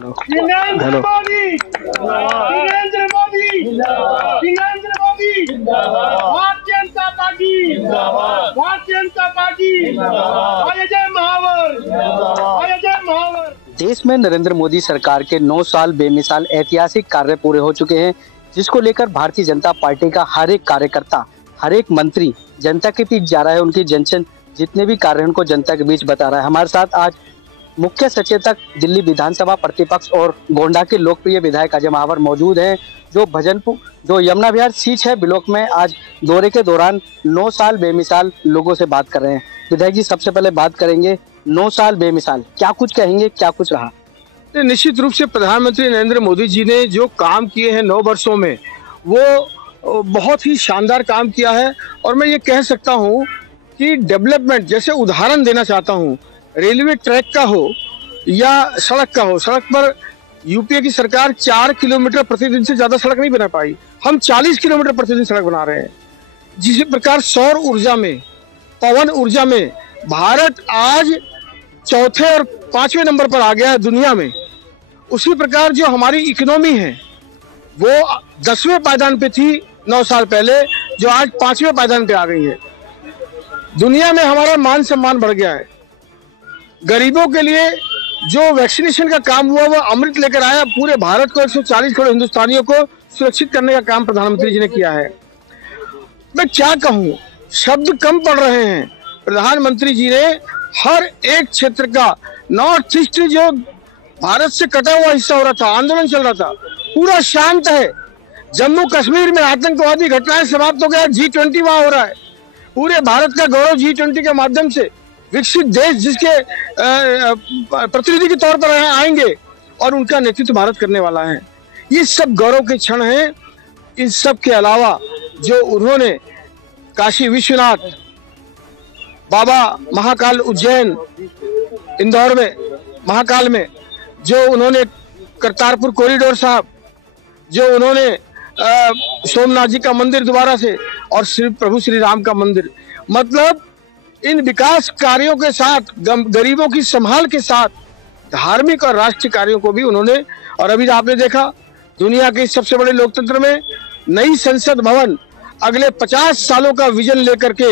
Narendra Modi, Narendra Modi, Narendra Modi, Bharatiya Janata party, Bharatiya Janata party, जय महावर, जय महावर। देश में नरेंद्र मोदी सरकार के 9 साल बेमिसाल ऐतिहासिक कार्य पूरे हो चुके हैं, जिसको लेकर भारतीय जनता पार्टी का हर एक कार्यकर्ता, हर एक मंत्री जनता के बीच जा रहा है। उनकी जन जितने भी कार्य उनको जनता के बीच बता रहा है। हमारे साथ आज मुख्य सचेतक दिल्ली विधानसभा प्रतिपक्ष और गोंडा के लोकप्रिय विधायक अजय महावर मौजूद हैं, जो भजनपुर जो यमुना विहार सीट है ब्लॉक में आज दौरे के दौरान 9 साल बेमिसाल लोगों से बात कर रहे हैं। विधायक जी, सबसे पहले बात करेंगे 9 साल बेमिसाल, क्या कुछ कहेंगे, क्या कुछ रहा? निश्चित रूप से प्रधानमंत्री नरेंद्र मोदी जी ने जो काम किए हैं 9 वर्षों में, वो बहुत ही शानदार काम किया है। और मैं ये कह सकता हूँ कि डेवलपमेंट, जैसे उदाहरण देना चाहता हूँ, रेलवे ट्रैक का हो या सड़क का हो, सड़क पर यूपीए की सरकार 4 किलोमीटर प्रतिदिन से ज्यादा सड़क नहीं बना पाई, हम 40 किलोमीटर प्रतिदिन सड़क बना रहे हैं। जिस प्रकार सौर ऊर्जा में, पवन ऊर्जा में भारत आज चौथे और 5वें नंबर पर आ गया है दुनिया में, उसी प्रकार जो हमारी इकोनॉमी है वो 10वें पायदान पे थी 9 साल पहले, जो आज 5वें पायदान पे आ गई है। दुनिया में हमारा मान सम्मान बढ़ गया है। गरीबों के लिए जो वैक्सीनेशन का काम हुआ वो अमृत लेकर आया। पूरे भारत को 140 करोड़ हिंदुस्तानियों को सुरक्षित करने का काम प्रधानमंत्री जी ने किया है। मैं क्या कहूँ, शब्द कम पड़ रहे हैं। प्रधानमंत्री जी ने हर एक क्षेत्र का, नॉर्थ ईस्ट जो भारत से कटा हुआ हिस्सा हो रहा था, आंदोलन चल रहा था, पूरा शांत है। जम्मू कश्मीर में आतंकवादी घटनाएं समाप्त हो गया, G20 वहां हो रहा है। पूरे भारत का गौरव G20 के माध्यम से विकसित देश जिसके प्रतिनिधि के तौर पर आएंगे और उनका नेतृत्व भारत करने वाला है। ये सब गौरव के क्षण हैं। इन सब के अलावा जो उन्होंने काशी विश्वनाथ, बाबा महाकाल उज्जैन, इंदौर में महाकाल में, जो उन्होंने करतारपुर कॉरिडोर साहब, जो उन्होंने सोमनाथ जी का मंदिर दोबारा से, और प्रभु श्री राम का मंदिर, मतलब इन विकास कार्यों के साथ, गरीबों की संभाल के साथ, धार्मिक और राष्ट्रीय कार्यों को भी उन्होंने। और अभी आपने देखा दुनिया के सबसे बड़े लोकतंत्र में नई संसद भवन अगले 50 सालों का विजन लेकर के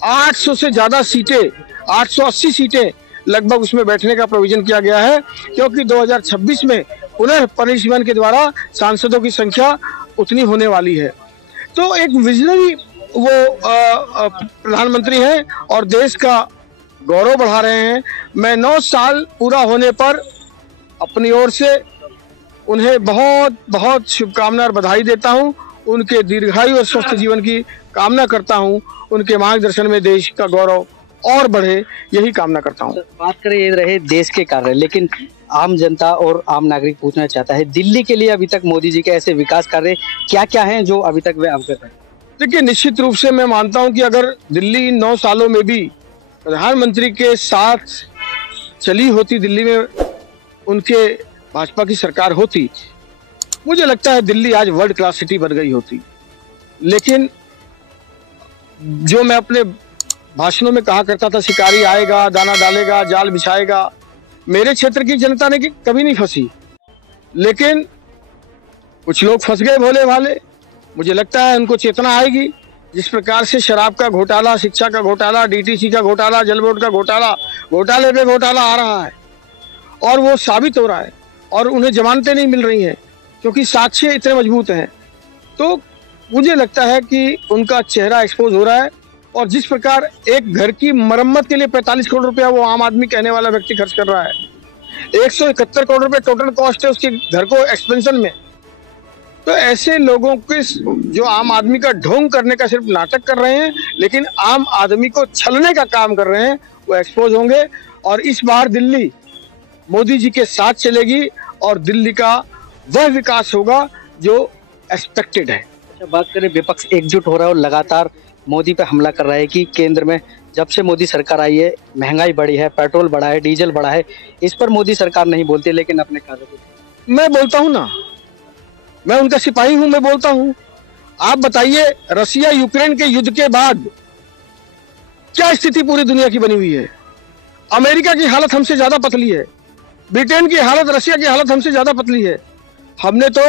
800 से ज्यादा सीटें, 880 सीटें लगभग उसमें बैठने का प्रोविजन किया गया है, क्योंकि 2026 में पुनः परिनिर्वाचन के द्वारा सांसदों की संख्या उतनी होने वाली है। तो एक विजनरी वो प्रधानमंत्री हैं और देश का गौरव बढ़ा रहे हैं। मैं 9 साल पूरा होने पर अपनी ओर से उन्हें बहुत बहुत शुभकामनाएं और बधाई देता हूं। उनके दीर्घायु और स्वस्थ जीवन की कामना करता हूं। उनके मार्गदर्शन में देश का गौरव और बढ़े, यही कामना करता हूं। बात करें ये रहे देश के कार्य, लेकिन आम जनता और आम नागरिक पूछना चाहता है, दिल्ली के लिए अभी तक मोदी जी के ऐसे विकास कार्य क्या क्या हैं जो अभी तक वे अवगत हैं? देखिए, निश्चित रूप से मैं मानता हूं कि अगर दिल्ली 9 सालों में भी प्रधानमंत्री के साथ चली होती, दिल्ली में उनके भाजपा की सरकार होती, मुझे लगता है दिल्ली आज वर्ल्ड क्लास सिटी बन गई होती। लेकिन जो मैं अपने भाषणों में कहा करता था, शिकारी आएगा, दाना डालेगा, जाल बिछाएगा, मेरे क्षेत्र की जनता ने कभी नहीं फंसी। लेकिन कुछ लोग फंस गए भोले भाले। मुझे लगता है उनको चेतना आएगी। जिस प्रकार से शराब का घोटाला, शिक्षा का घोटाला, DTC का घोटाला, जल बोर्ड का घोटाला, घोटाले पे घोटाला आ रहा है और वो साबित हो रहा है, और उन्हें जमानतें नहीं मिल रही हैं क्योंकि साक्ष्य इतने मजबूत हैं। तो मुझे लगता है कि उनका चेहरा एक्सपोज हो रहा है। और जिस प्रकार एक घर की मरम्मत के लिए 45 करोड़ रुपया वो आम आदमी कहने वाला व्यक्ति खर्च कर रहा है, 171 करोड़ रुपए टोटल कॉस्ट है उसके घर को एक्सपेंशन में। तो ऐसे लोगों के जो आम आदमी का ढोंग करने का सिर्फ नाटक कर रहे हैं, लेकिन आम आदमी को छलने का काम कर रहे हैं, वो एक्सपोज होंगे। और इस बार दिल्ली मोदी जी के साथ चलेगी और दिल्ली का वह विकास होगा जो एक्सपेक्टेड है। बात करें, विपक्ष एकजुट हो रहा है और लगातार मोदी पे हमला कर रहा है कि केंद्र में जब से मोदी सरकार आई है महंगाई बढ़ी है, पेट्रोल बढ़ा है, डीजल बढ़ा है। इस पर मोदी सरकार नहीं बोलती, लेकिन अपने कार्य मैं बोलता हूं ना, मैं उनका सिपाही हूं, मैं बोलता हूं। आप बताइए, रसिया यूक्रेन के युद्ध के बाद क्या स्थिति पूरी दुनिया की बनी हुई है? अमेरिका की हालत हमसे ज्यादा पतली है। ब्रिटेन की हालत, रशिया की हालत हमसे ज्यादा पतली है। हमने तो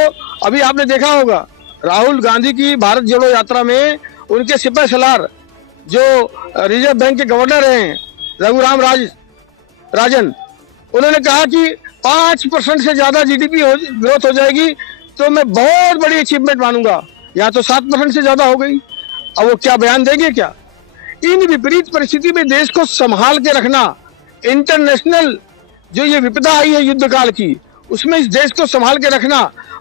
अभी आपने देखा होगा राहुल गांधी की भारत जोड़ो यात्रा में उनके सिपह सलार जो रिजर्व बैंक के गवर्नर हैं रघुराम राजन, उन्होंने कहा कि 5% से ज्यादा जीडीपी ग्रोथ हो जाएगी तो मैं बहुत बड़ी अचीवमेंट मानूंगा। यहाँ तो 7% से ज्यादा हो गई। अब वो क्या बयान देंगे क्या? इन विपरीत परिस्थिति में देश को संभाल के रखना, इंटरनेशनल जो ये विपदा आई है युद्ध काल की, उसमें इस देश को संभाल के रखना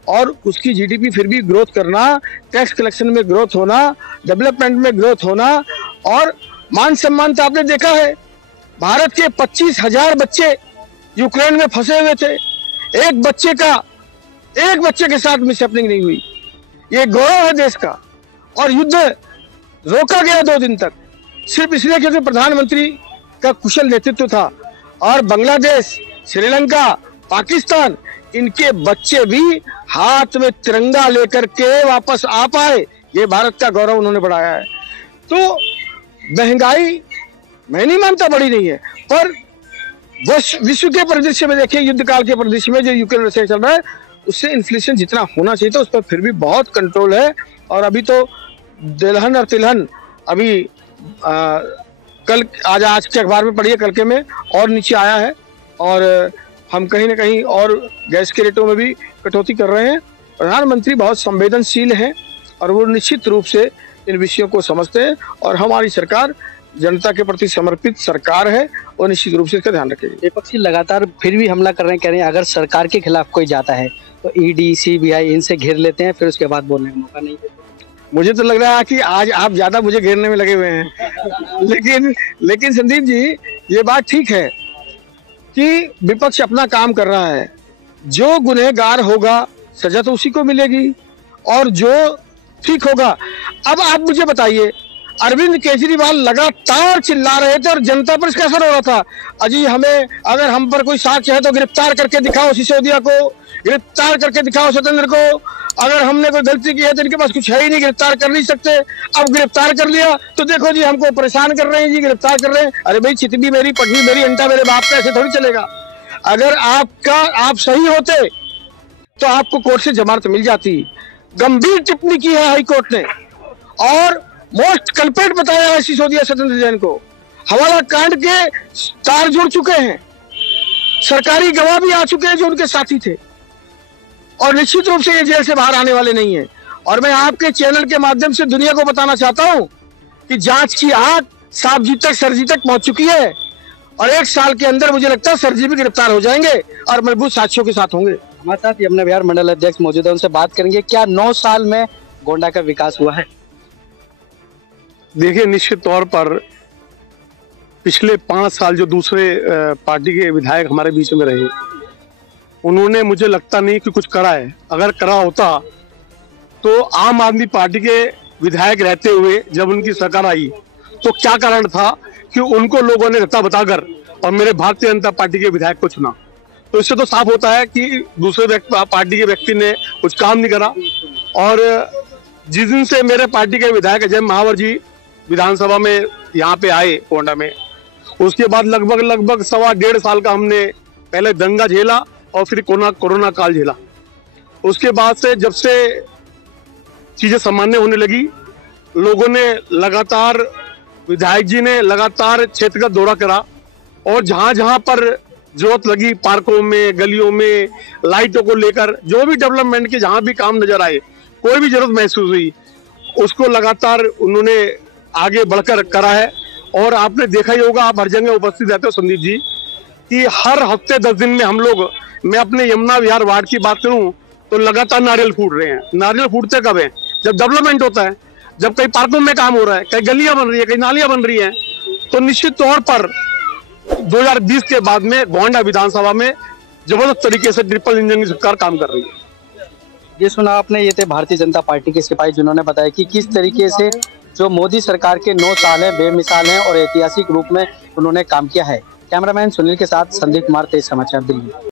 और उसकी जीडीपी फिर भी ग्रोथ करना, टैक्स कलेक्शन में ग्रोथ होना, डेवलपमेंट में ग्रोथ होना और मान सम्मान तो आपने देखा है। भारत के 25,000 बच्चे यूक्रेन में फंसे हुए थे, एक बच्चे के साथ मिसहैपनिंग नहीं हुई। ये गौरव है देश का। और युद्ध रोका गया 2 दिन तक सिर्फ इसलिए क्योंकि प्रधानमंत्री का कुशल नेतृत्व था। और बांग्लादेश, श्रीलंका, पाकिस्तान, इनके बच्चे भी हाथ में तिरंगा लेकर के वापस आ पाए, ये भारत का गौरव उन्होंने बढ़ाया है। तो महंगाई मैं नहीं मानता बड़ी नहीं है, पर विश्व के परिदृश्य में देखिए, युद्ध काल के परिदृश्य में जो यूक्रेन रशिया चल रहा है, उससे इन्फ्लेशन जितना होना चाहिए था उस पर फिर भी बहुत कंट्रोल है। और अभी तो दलहन और तिलहन अभी कल आज के अखबार में पढ़िए, कल के में और नीचे आया है। और हम कहीं ना कहीं और गैस के रेटों में भी कटौती कर रहे हैं। प्रधानमंत्री बहुत संवेदनशील हैं और वो निश्चित रूप से इन विषयों को समझते हैं और हमारी सरकार जनता के प्रति समर्पित सरकार है और निश्चित रूप से इसका ध्यान रखेगी। विपक्षी लगातार फिर भी हमला कर रहे हैं, कह रहे हैं अगर सरकार के खिलाफ कोई जाता है तो ईडी, सीबीआई इनसे घेर लेते हैं, फिर उसके बाद बोलने का मौका नहीं देते। मुझे तो लग रहा है कि आज आप ज्यादा मुझे घेरने में लगे हुए हैं। लेकिन संदीप जी, ये बात ठीक है कि विपक्ष अपना काम कर रहा है। जो गुनहगार होगा सजा तो उसी को मिलेगी और जो ठीक होगा। अब आप मुझे बताइए, अरविंद केजरीवाल लगातार चिल्ला रहे थे और जनता पर इसका असर हो रहा था। अजी हमें, अगर हम पर कोई साक्ष्य है तो गिरफ्तार करके दिखाओ सिसोदिया को, गिरफ्तार करके दिखाओ सत्येंद्र को, अगर हमने कोई गलती की है तो इनके पास कुछ है ही नहीं, गिरफ्तार कर नहीं सकते। अब गिरफ्तार कर लिया तो देखो जी हमको परेशान कर रहे हैं जी, गिरफ्तार कर रहे हैं। अरे भाई, चितबी मेरी, पटवी मेरी, अंटा मेरे बाप का, ऐसे थोड़ी चलेगा। अगर आप सही होते तो आपको कोर्ट से जमानत मिल जाती। गंभीर टिप्पणी की है हाईकोर्ट ने और मोस्ट कल्प्रेट बताया है सिसोदिया सत्येंद्र जैन को। हवाला कांड के तार जुड़ चुके हैं, सरकारी गवाह भी आ चुके हैं जो उनके साथी थे और निश्चित रूप से ये जेल से बाहर आने वाले नहीं है। और मैं आपके चैनल के माध्यम से दुनिया को बताना चाहता हूं कि जांच की आग सांप जी तक, सर जी तक पहुंच चुकी है और 1 साल के अंदर मुझे लगता है सर जी भी गिरफ्तार हो जाएंगे और मजबूत साक्ष्यों के साथ होंगे। हमारे साथ यमुना विहार मंडल अध्यक्ष मौजूद है, उनसे बात करेंगे। क्या 9 साल में गोंडा का विकास हुआ है? देखिए, निश्चित तौर पर पिछले 5 साल जो दूसरे पार्टी के विधायक हमारे बीच में रहे, उन्होंने मुझे लगता नहीं कि कुछ करा है। अगर करा होता तो आम आदमी पार्टी के विधायक रहते हुए जब उनकी सरकार आई तो क्या कारण था कि उनको लोगों ने रत्ता बताकर और मेरे भारतीय जनता पार्टी के विधायक को चुना। तो इससे तो साफ होता है कि दूसरे पार्टी के व्यक्ति ने कुछ काम नहीं करा। और जिस दिन से मेरे पार्टी के विधायक अजय महावर जी विधानसभा में यहाँ पे आए गोंडा में, उसके बाद लगभग 1.25 साल का हमने पहले दंगा झेला और फिर कोरोना काल झेला। उसके बाद से जब से चीजें सामान्य होने लगी, लोगों ने लगातार, विधायक जी ने लगातार क्षेत्र का दौरा करा और जहां जहां पर जरूरत लगी, पार्कों में, गलियों में, लाइटों को लेकर जो भी डेवलपमेंट के जहां भी काम नजर आए, कोई भी जरूरत महसूस हुई, उसको लगातार उन्होंने आगे बढ़कर करा है। और आपने देखा ही होगा, आप हर जगह उपस्थित रहते हो संदीप जी, कि हर हफ्ते 10 दिन में हम लोग, मैं अपने यमुना विहार वार्ड की बात करूं तो लगातार नारियल फूट रहे हैं। नारियल फूटते कब है? जब डेवलपमेंट होता है, जब कई पार्कों में काम हो रहा है, कई गलियां बन रही है, कई नालियां बन रही हैं। तो निश्चित तौर पर 2020 के बाद में गोंडा विधानसभा में जबरदस्त तरीके से ट्रिपल इंजन की सरकार काम कर रही है। ये सुना आपने, ये थे भारतीय जनता पार्टी के सिपाही जिन्होंने बताया कि किस तरीके से जो मोदी सरकार के 9 साल है बेमिसाल हैं और ऐतिहासिक रूप में उन्होंने काम किया है। कैमरामैन सुनील के साथ संदीप कुमार, तेज समाचार, दिल्ली।